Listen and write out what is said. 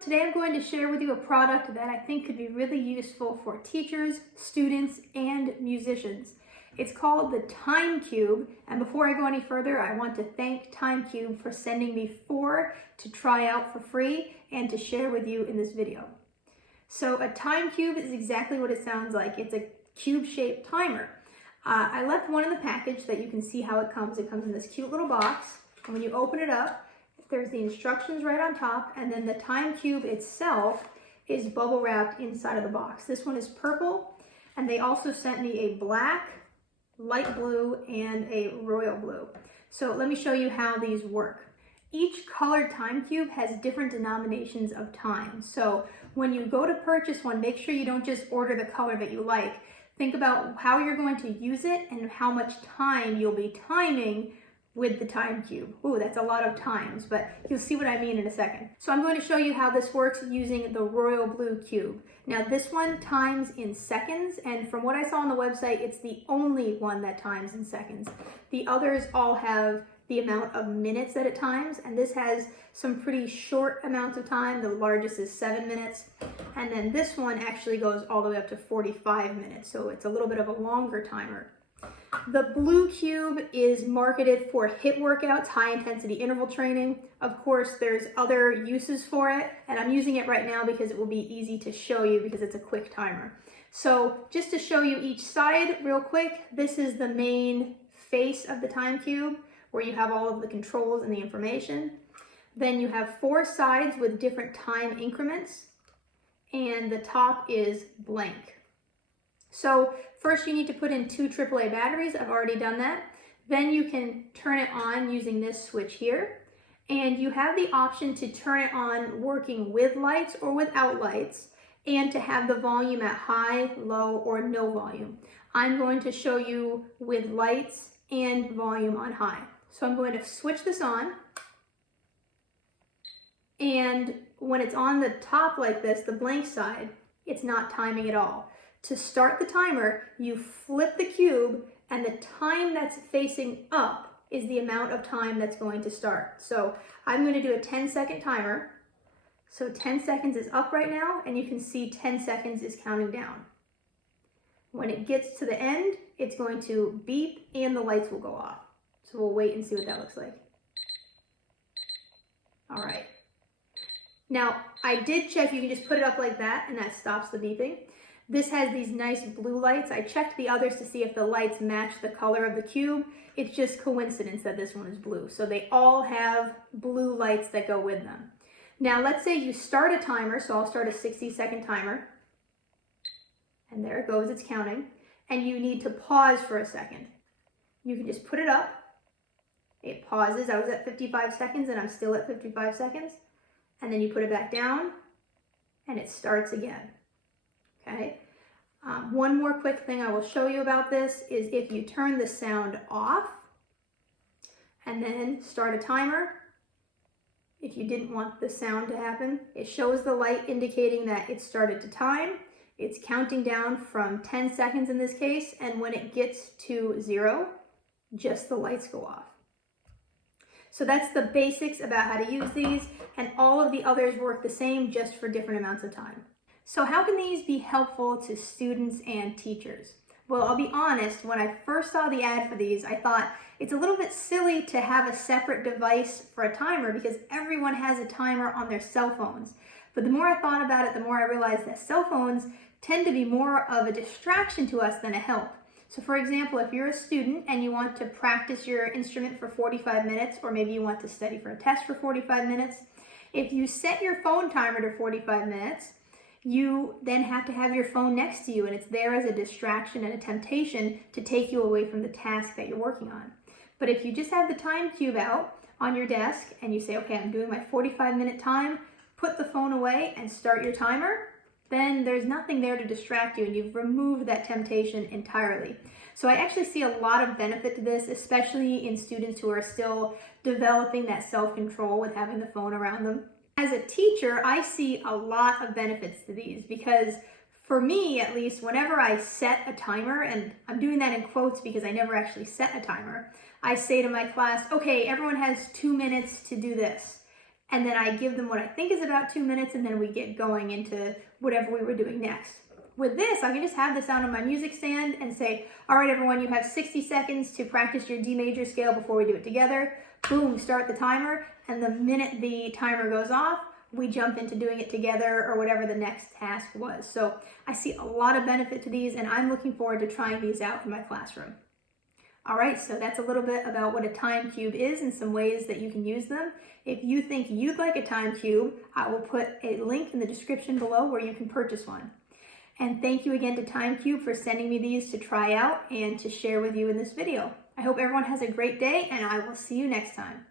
Today I'm going to share with you a product that I think could be really useful for teachers, students, and musicians. It's called the TimeCube, and before I go any further, I want to thank TimeCube for sending me 4 to try out for free and to share with you in this video. So a TimeCube is exactly what it sounds like. It's a cube-shaped timer. I left one in the package so that you can see how it comes. It comes in this cute little box, and when you open it up, there's the instructions right on top, and then the TimeCube itself is bubble wrapped inside of the box. This one is purple, and they also sent me a black, light blue, and a royal blue. So let me show you how these work. Each colored TimeCube has different denominations of time. So when you go to purchase one, make sure you don't just order the color that you like. Think about how you're going to use it and how much time you'll be timing with the TimeCube. Ooh, that's a lot of times, but you'll see what I mean in a second. So I'm going to show you how this works using the royal blue cube. Now this one times in seconds, and from what I saw on the website, it's the only one that times in seconds. The others all have the amount of minutes that it times, and this has some pretty short amounts of time. The largest is 7 minutes, and then this one actually goes all the way up to 45 minutes, so it's a little bit of a longer timer. The blue cube is marketed for HIIT workouts, high intensity interval training. Of course, there's other uses for it, and I'm using it right now because it will be easy to show you because it's a quick timer. So just to show you each side real quick, this is the main face of the TimeCube where you have all of the controls and the information. Then you have 4 sides with different time increments, and the top is blank. So first you need to put in 2 AAA batteries. I've already done that. Then you can turn it on using this switch here. And you have the option to turn it on working with lights or without lights, and to have the volume at high, low, or no volume. I'm going to show you with lights and volume on high. So I'm going to switch this on. And when it's on the top like this, the blank side, it's not timing at all. To start the timer, you flip the cube, and the time that's facing up is the amount of time that's going to start. So I'm going to do a 10-second timer. So 10 seconds is up right now, and you can see 10 seconds is counting down. When it gets to the end, it's going to beep and the lights will go off. So we'll wait and see what that looks like. All right. Now, I did check, you can just put it up like that, and that stops the beeping. This has these nice blue lights. I checked the others to see if the lights match the color of the cube. It's just coincidence that this one is blue. So they all have blue lights that go with them. Now let's say you start a timer, so I'll start a 60-second timer. And there it goes, it's counting. And you need to pause for a second. You can just put it up. It pauses. I was at 55 seconds and I'm still at 55 seconds. And then you put it back down and it starts again. Okay. One more quick thing I will show you about this is if you turn the sound off and then start a timer, if you didn't want the sound to happen, it shows the light indicating that it started to time. It's counting down from 10 seconds in this case, and when it gets to 0, just the lights go off. So that's the basics about how to use these, and all of the others work the same, just for different amounts of time. So how can these be helpful to students and teachers? Well, I'll be honest, when I first saw the ad for these, I thought it's a little bit silly to have a separate device for a timer because everyone has a timer on their cell phones. But the more I thought about it, the more I realized that cell phones tend to be more of a distraction to us than a help. So for example, if you're a student and you want to practice your instrument for 45 minutes, or maybe you want to study for a test for 45 minutes, if you set your phone timer to 45 minutes, you then have to have your phone next to you, and it's there as a distraction and a temptation to take you away from the task that you're working on. But if you just have the TimeCube out on your desk and you say, okay, I'm doing my 45-minute time, put the phone away and start your timer, then there's nothing there to distract you and you've removed that temptation entirely. So I actually see a lot of benefit to this, especially in students who are still developing that self-control with having the phone around them. As a teacher, I see a lot of benefits to these because for me, at least, whenever I set a timer, and I'm doing that in quotes because I never actually set a timer, I say to my class, okay, everyone has 2 minutes to do this. and then I give them what I think is about 2 minutes, and then we get going into whatever we were doing next. With this, I can just have this out on my music stand and say, all right, everyone, you have 60 seconds to practice your D major scale before we do it together. Boom, start the timer, and the minute the timer goes off, we jump into doing it together or whatever the next task was. So I see a lot of benefit to these, and I'm looking forward to trying these out in my classroom. All right, so that's a little bit about what a TimeCube is and some ways that you can use them. If you think you'd like a TimeCube, I will put a link in the description below where you can purchase one. And thank you again to TimeCube for sending me these to try out and to share with you in this video. I hope everyone has a great day, and I will see you next time.